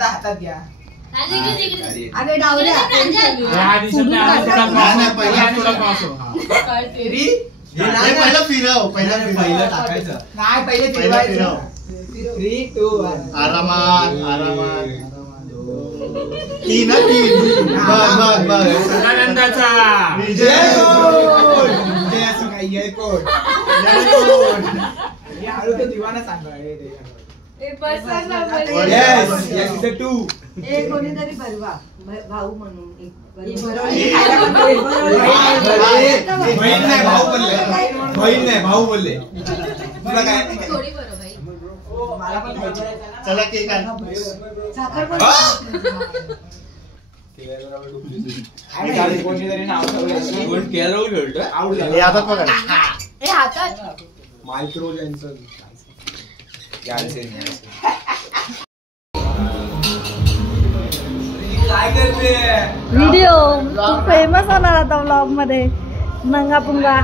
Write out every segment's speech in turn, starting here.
हातात घ्या. अरे डावल्या पहिलं फिरव पहिलं टाकायचं नाही पहिले फिरवायचं 3 2 1 आरामात तीन बस आनंदाचा विजय असं काय जय कोट हळू तर दिवाना सांगा कोणीतरी बरवा भाऊ म्हणून बहीण नाही भाऊ बोलले तुला काय मला पण खायचं. चला केक आण कोणीतरी नाव हातात बघा मायक्रो जॉन्सन व्हिडिओ तू फेमस होणार आता व्लॉग मध्ये नंगा पुंगा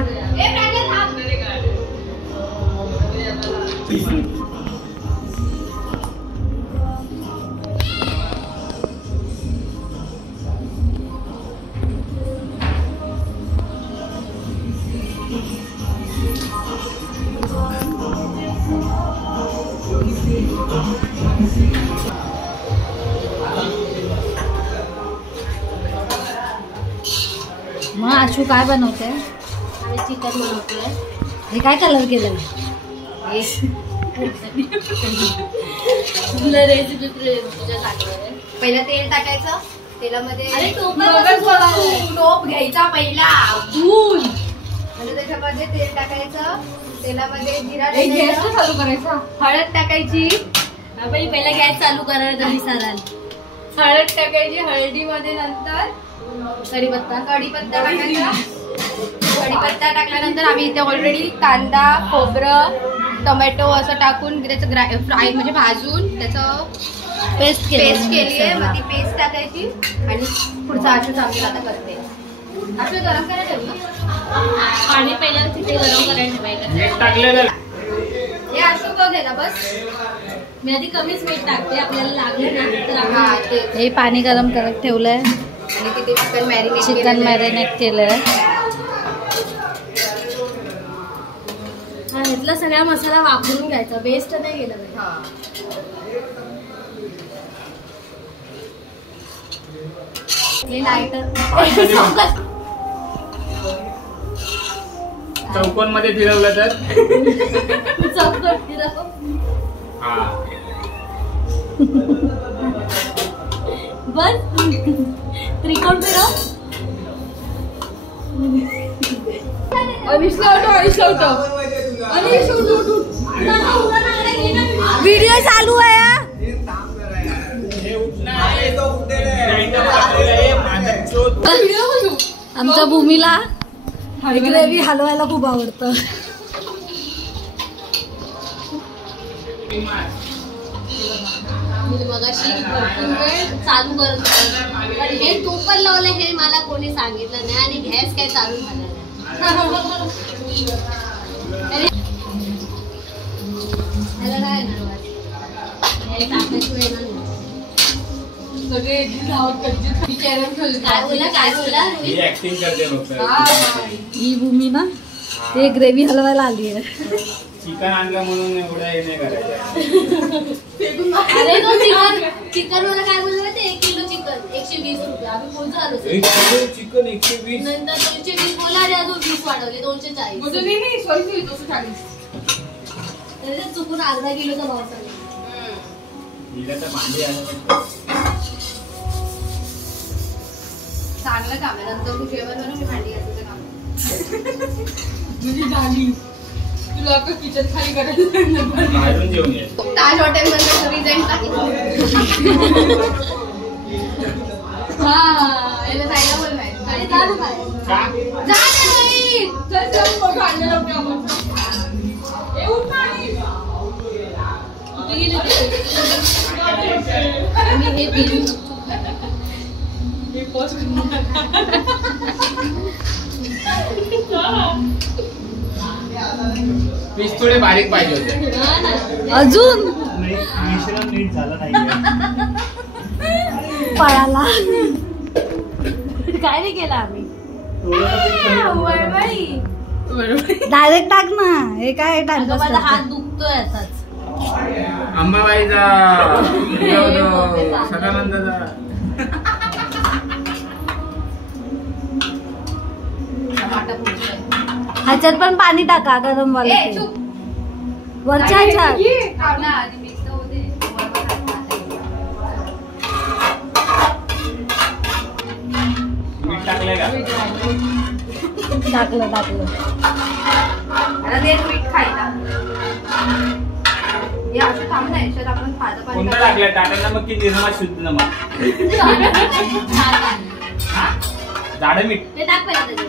मग आशू काय बनवते? आम्ही चिकन बनवतोय. हे काय कलर केलं? तुला रेसिपी तुझ्या सांगतोय. पहिलं तेल टाकायचं, तेलामध्ये अरे टोप घ्यायचा पहिला भून, म्हणजे त्याच्यामध्ये तेल टाकायचं, तेलामध्ये जिरा चालू करायचा, हळद टाकायची. पहिला गॅस चालू करायला विसराल. हळद टाकायची, हळदीमध्ये नंतर कढीपत्ता टाकायचा. कढीपत्ता टाकल्यानंतर आम्ही इथे ऑलरेडी कांदा, खोबरं, टोमॅटो असं टाकून त्याचं फ्राय म्हणजे भाजून त्याचं पेस्ट केली आहे. मग ती पेस्ट टाकायची आणि पुढचा आशू चांगली आता करते. आशू गरम करायला ठेवू ना पाणी पहिल्या तिथे गरम करायला ठेवायचं. टाकलेलं हे आशू बघ आहे ना. बस मी आधी कमीच मीठ टाकते, आपल्याला लागलं ना तर हे पाणी गरम करत ठेवलंय आणि तिथे चिकन मॅरिनेट केलंय. हा इथला सगळा मसाला वापरून घ्यायचा, वेस्ट नाही गेला पाहिजे. चौकोन मध्ये फिरवलं तर चौकट फिरव. बस त्रिकोण फिरव. व्हिडिओ चालू आहे. आमच्या भूमीला ग्रेव्ही हलवायला खूप आवडतं. मगाशी भरपूर वेळ चालू करत पण हे टोपण लावलं हे मला कोणी सांगितलं नाही आणि गॅस काय चालू झाला नाही. ही भूमी ना ते ग्रेव्ही हलवायला आली आहे. चिकन आणलं म्हणून एवढं हे नाही करायचं. अरे तो चिकन मला काय बोललं माहिती, 1 किलो चिकन 120 रुपये. आम्ही बोलतो आलो चिकन 120 नंतर 220 बोला रे, अजून 20 वाढवले 240. तरी ते चुकून अर्धा किलोचा भाव सांगितला. भांडी आलं चांगलं काम आहे. नंतर तू जेवण बनवून मी भांडी घासायचं काम. तुझी झाली तुला आता किचन खाली करायचं. बाहेरून जेवण ये. ताज हॉटेल मध्ये रिझाईन टाकलं. हा याला जायला बोल नाही. अरे जा ना बाहेर. जा ना बाई. चल चल फोटो आणले लवकर आपण. ए उठ ना आणि. कुठे गेले ते? आम्ही हे बिल हे पोस्ट पीस थोडे बारीक पाहिजे होते. हा ना. अजून मिश्रण नीट झालं नाही. पळाला. काय नाही केलं आम्ही. डायरेक्ट टाक ना. हे काय अगं, टाइमपास माझा हात करते. दुखतोय आताच. अंबाबाईचा सदानंदाचा ह्याच्यात पण पाणी टाका गरम वाला ए, ते. चूप. वरच्या ह्याच्यात थांब ना, आधी mix तर होऊ दे. मीठ टाकलंय का? टाकलं आता ते मीठ खायला. हे असं थांब ना, याच्यात आपण खायचं पाणी कोणतं टाकलंय? टाकायला मग की निर्मा शुद्ध नमक. जाडं मीठ. ते टाक पहिलं त्याच्यात.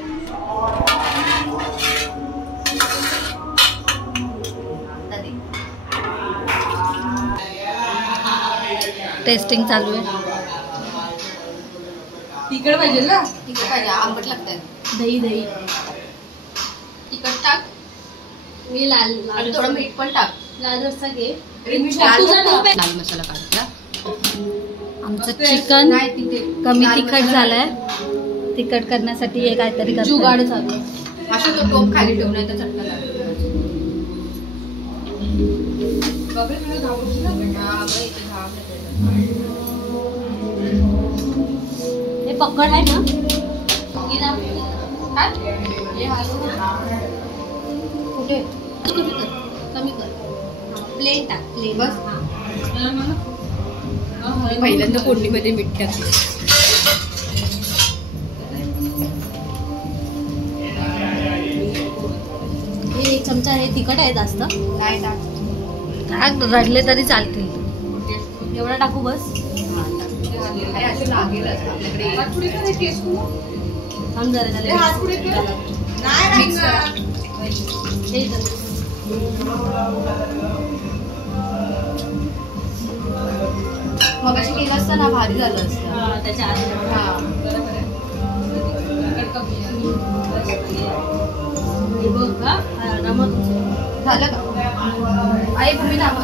टेस्टिंग चालू आहे. तिखट पाहिजे ना. तिखट पाहिजे, आंबट लागतंय. दही दही. तिखट टाक मी लाल आणि थोडं मीठ पण टाक. लाल रस्सा घे. लाल तुझा तो पे- लाल मसाला काढला. आमचं चिकन नाही तिथे कमी लाल तिखट मसाला. झालंय. तिखट करण्यासाठी हे काहीतरी जुगाड करतो. चालू आहे. असं तो टोप खाली ठेवून तर चटका लागतो. हे पकड आहे ना. कुठे कमी कर. प्लेन टाक प्लेन. बस. पहिल्यांदा फोडणीमध्ये मीठ टाकलं. हे एक चमचा हे तिखट आहे जास्त. नाही टाक. रडले तरी चालतील. एवढा टाकू बस. अरे असे लागेलच आपल्याकडे. थांब जरा त्याला मिक्स करा. हे इथं. मग अशी केलं असतं ना भारी झालं असतं. त्याच्या आधी हा. हे बघ का रमत. झालं का आई तुम्ही थांबा.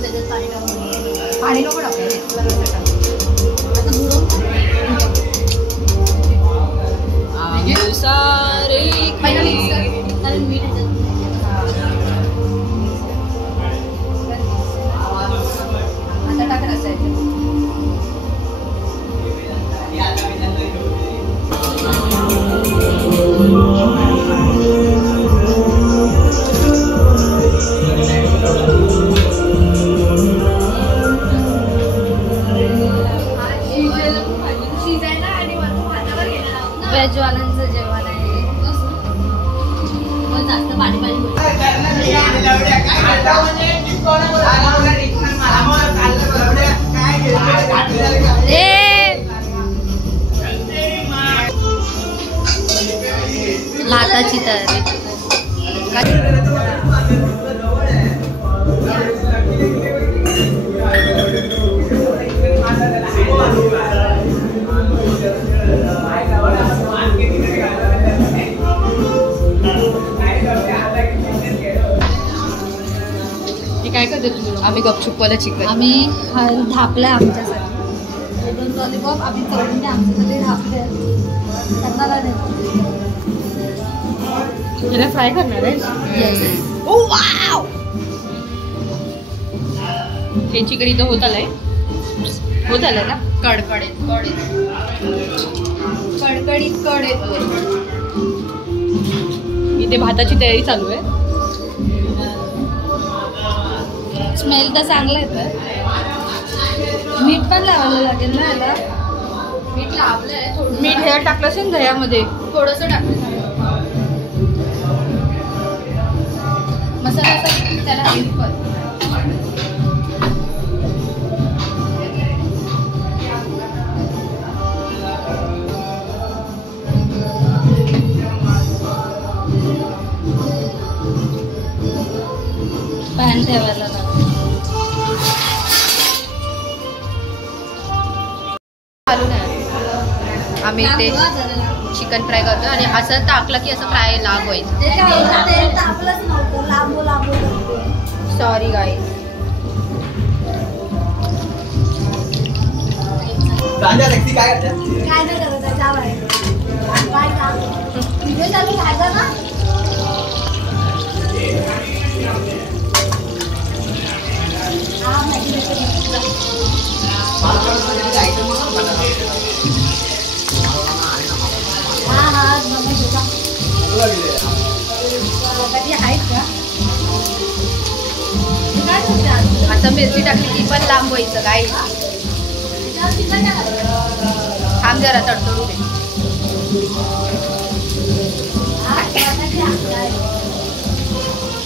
त्याच्यात पाणी टाकून पाणी नको टाकायला. तुला कसं टाक. आता बुडवून पहिलं mix कर. कारण मीठ ह्याच्यात. आता टाक रस्सा. शिजायला आणि वरून भातावर घेणार ना. व्हेजवाल्यांचं जेवण आहे. पण जास्त पाणी पाणी होईल. भाताची तयारी. काय करते तुम्ही? आम्ही गपचूपवाला चिकन. आम्ही धापलंय आमच्यासाठी. 2 लॉलीपॉप आम्ही चवळीने आमच्यासाठी धापले. त्यांना देतो. त्याला फ्राय करणार आहे. हे चिकन इथं होत आलंय ना. कडकडीत इथे भाताची तयारी चालू आहे. स्मेल तर चांगलं येतं. मीठ पण लावायला लागेल ना याला. मीठ लावलंय थोडं. मीठ ह्याला टाकलं असेल दह्यामध्ये. थोडंसं टाकलं. मसाला असा त्याला हेल्प कर. पॅन ठेवायला लागेल. चालू नाही. आम्ही इथे चिकन फ्राय करतो आणि असं टाकलं की असं फ्राय लांब होईल. Sorry guys. काय करतात आता मिरची टाकली की पण लांब व्हायचं काय. थांब जरा तडतडू दे.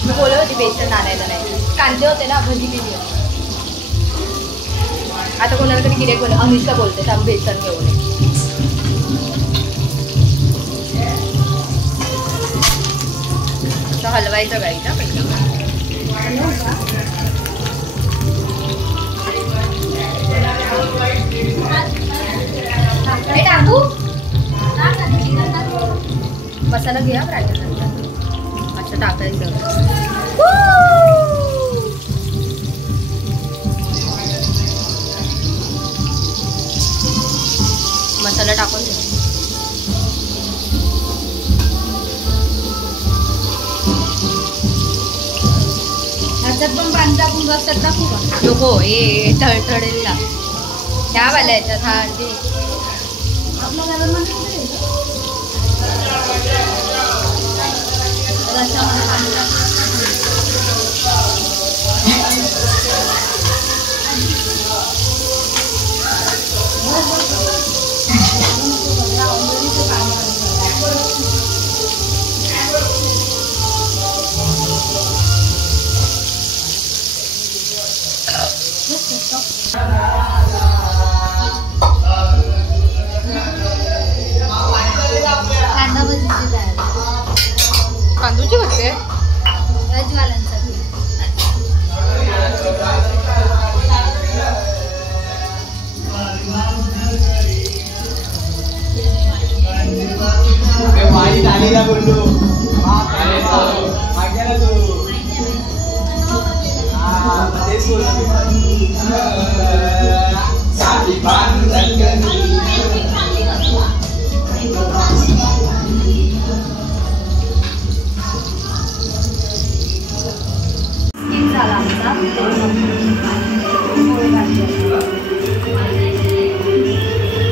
मी बोलत होती बेसन आणायला नाही. कांदे होते ना भजी केली होती. आता कोणाला तरी गिऱ्हाईक बोल अनुष्का बोलते थांब बेसन घेऊन ये. हलवायचं गाईचा पटकन. मसाला घ्या राहिल्यानंतर असं टाकायचं. मसाला टाकून द्या. ह्याच्यात पण पाणी टाकून रस्त्यात टाकू का? नको हे तळतळेल ना ह्या वाल्या ह्याच्यात. हा ते आपल्या घरामध्ये रस्त्यामध्ये पाणी टाकू. कांदा भजीची तयारी तांदूळची होते व्हेजवाल्यांसाठी. वाईट आलेला बोललो तेच झाला आमचा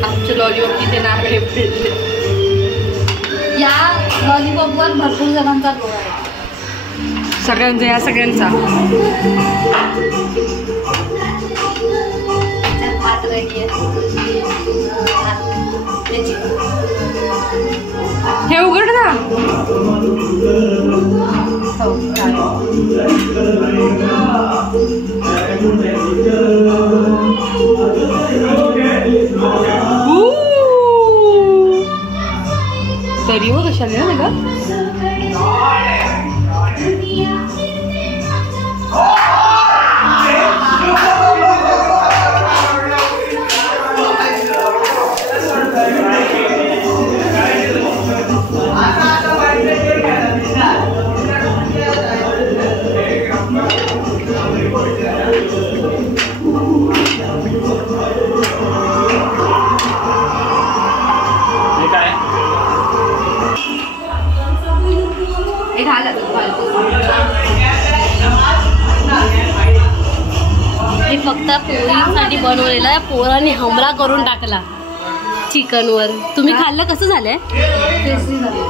आमचे लॉलीपॉप तिथे नारळे फिरले. या लॉलीपॉपवर भरपूर जणांचा लोक आहे. सगळ्यांचा या सगळ्यांचा त्यात भात रेडी आहे. हे उघड ना. हो तरी हो कशाला ना हे फक्त पोळीसाठी बनवलेलं आहे. पोरांनी हमला करून टाकला चिकनवर. तुम्ही खाल्लं कसं झालंय? टेस्टी झाली.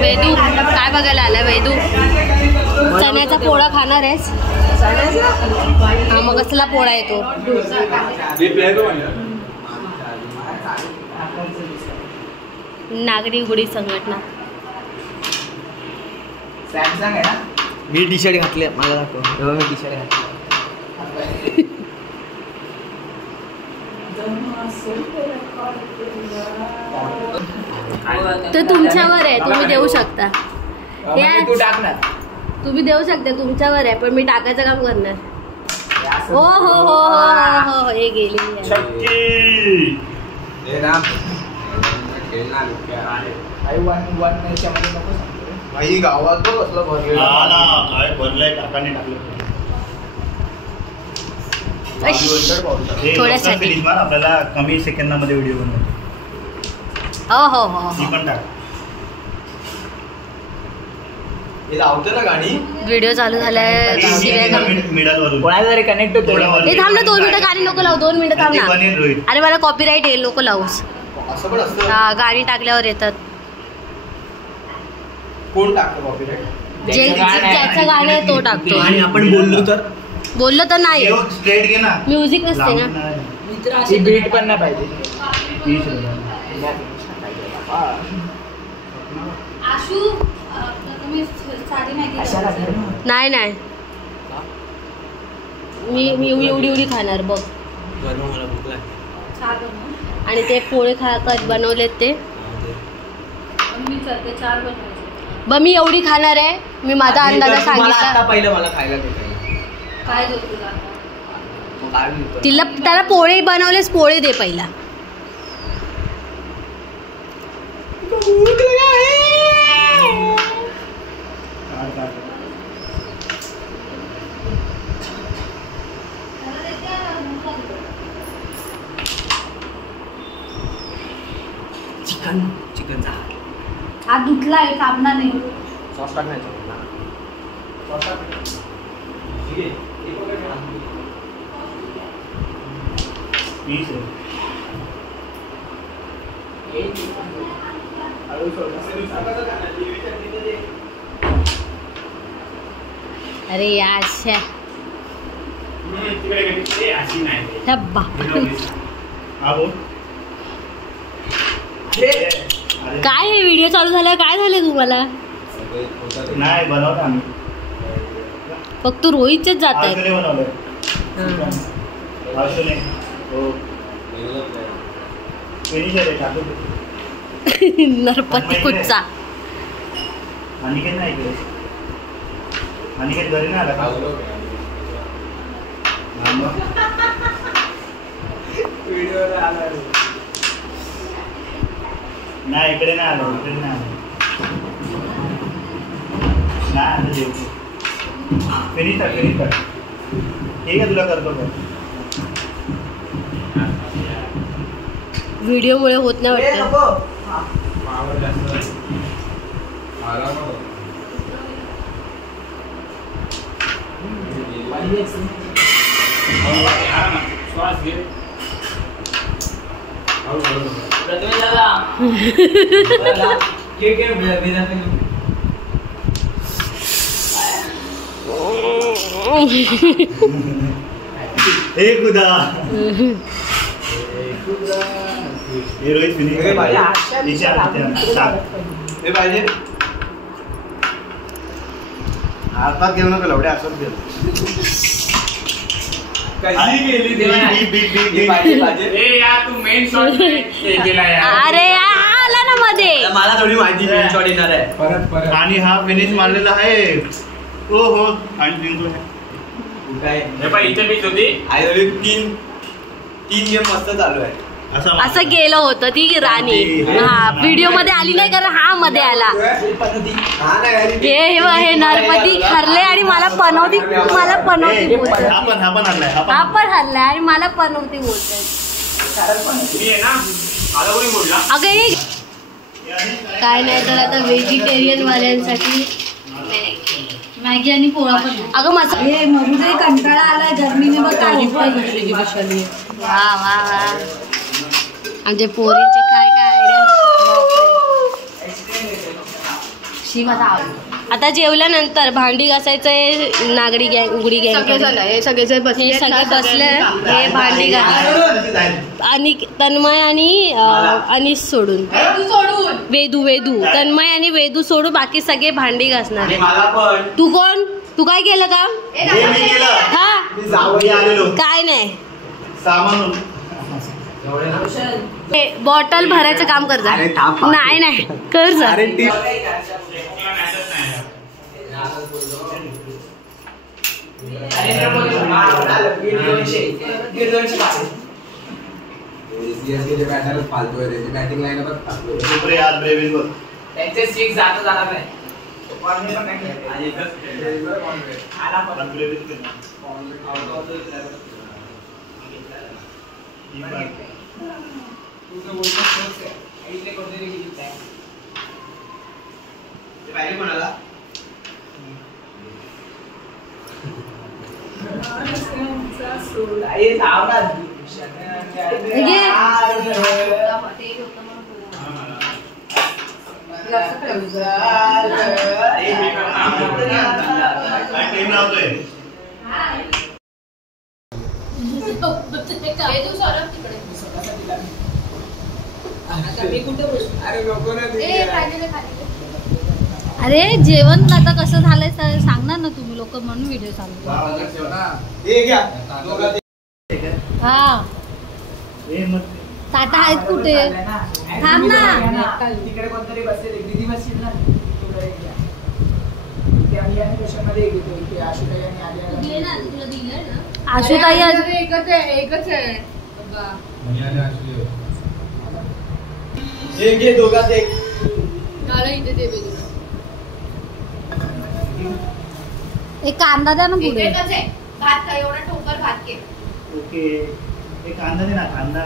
वैदू काय बघायला आलाय वैदू? चण्याचा पोळा खाणार आहेस? हा मग कसला पोळा येतो? नागरी उघडी संघटना. सॅमसंग आहे ना. मी टी शर्ट घातले मला दाखव. मी टी शर्ट घातले. ते तुमच्यावर आहे. तुम्ही देऊ शकता. तू टाक ना. तुम्ही देऊ शकता. तुमच्यावर आहे पण मी टाकायचं काम करणार. हो हो हो हो हो हे गेली हे ना खेळणार आई वन याच्यामध्ये नको सांगतो. भाई गावात तो कसलं भरलेलं काय भरलंय काकाने टाकलं थोड्यासाठी. फिनिश मार आपल्याला कमी सेकंदामध्ये व्हिडिओ बनवतो. हो हो हो ती पण टाक. हे लावते ना गाणी व्हिडिओ चालू झालाय शिवाय का- मिडल वरून कोणाला तरी कनेक्ट होतो. हे थांब ना 2 मिनिटं गाणी नको लावू 2 मिनिटं थांब ना. बनेल रोहित. अरे मला कॉपीराईट येईल नको लावूस. असं पण असतं. हा गाणी टाकल्यावर येतात. कोण टाकतं कॉपीराईट? ज्याचं गाणं आहे तो टाकतो. आणि आपण बोललो तर नाही स्ट्रेट घे ना. म्युझिक नसते ना. ती बीट पण नाही पाहिजे. 20 रुपये. आशू तुम्ही साधी मॅगी अशाला द्या. कर ना. नाही नाही मी एवढी खाणार बघ. बनव मला भूक लागली. चार बनव. आणि ते पोळे बनवलेत ते मी करते 4 बनवायचे. मी एवढी खाणार आहे. मी माझा अंदाज आता सांगितला. पहिलं मला खायला दे काही. काय देऊ तुला आता? मग काय म्हणतो? त्याला पोळे बनवलेस पोळे दे पहिला. चिकन हात धुतला आहे साबणा नाही. सॉस टाकण्याचं. अरे याशा बापरे. हा बोल. काय हे व्हिडिओ चालू झाला काय झालं तुम्हाला? नाही बनवलं आम्ही. फक्त रोहितचेच जात आहेत. आशूने बनवलं. आशूने. हो. फिनिशर आहे टाकू दे. नरपती कुठचा. अनिकेत नाही इकडे. अनिकेत घरी नाही आला का? हा मग. नाही इकडे नाही आलो. इकडे नाही आलो. नाही आलं जेवतो. फिनिश कर. ठीक आहे तुला करतो का? व्हिडिओ मुळे होत नाही वाटतं. श्वास घे. हे खुदा. हे रोहित फिनिश हे पाहिजे. हे पाहिजे. हातात घेऊ नका लवड्या असंच घेऊ. ए यार तू मेन शॉट केला यार. अरे आला ना मध्ये. मला थोडी माहिती मेन शॉट येणार आहे. परत आणि हा फिनिश मारलेला आहे. हो हो आणि जिंकलो आहे. काय हे पण इथे बीच होती. आई थोडी तीन गेम मस्त चालू आहे. असं गेलं होतं ती राणी. हा व्हिडिओ मध्ये आली नाही कारण हा मध्ये आला. हे नरपती हरले आणि मला पनवती बोलतात. हा पण हरलाय आणि मला पनवती बोलतात. मी आहे ना आला कोणी बोलला. अगं हे काय नाही तर आता व्हेजिटेरियन वाल्यांसाठी मॅगी आणि पोळा पण. अगं माझं हे मरुदे कंटाळा आला जर्नीने बघ काय होतंय. वा वा वा आमच्या पोरींचे काय काय आयडिया. आता जेवल्यानंतर भांडी घासायचंय. नागडी गँग उघडी गँग हे सगळे हे सगळे बसले. हे भांडी घास आणि तन्मय आणि सोडून वेदू तन्मय आणि वेदू सोडून बाकी सगळे भांडी घासणार आहे. मला पण. तू कोण? तू काय केलं का? हा काय नाही. बॉटल भरायचं काम कर जा. नाही कर जा. नरेंद्र मोदी दीड 200 पास. सीएसके बॅटरच फालतू आहे त्याची बॅटिंग लाईनअपच फालतू आहे. सुप्रे आज ब्रेविस बघ. त्यांचे 6 जाणार नाही. कॉर्नर पण नाही केलं. आणि एकच आला पण ब्रेविस केलं. तू तर बोलतोस स्ट्रोक्स आहे. इथले कोणतरी गेली काय? ते पाहिजे कोणाला? आई सावरा टीम लावतोय. अरे जेवण आता कसं झालंय सांगणार ना तुम्ही लोक म्हणून व्हिडिओ चालू. हा ताटा आहेत कुठे? थांब ना. तिकडे कोणतरी बसेल दीदी बसतील ना. आशुताई एकच आहे दोघात एक इथे ते वेगळं. एक कांदा द्या ना पुढे. एकच आहे भात का एवढा ठोकर भात के. ओके एक कांदा दे ना. कांदा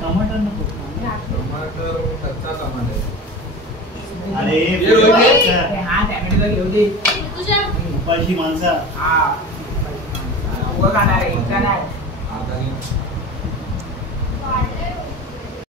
टमाटर नको. कच्चा टमाटर. अरे हा टॅमॅटोला घेऊ दे. तुझ्या उपाशी माणसा. हा उभं खाणार आहे. इतका नाही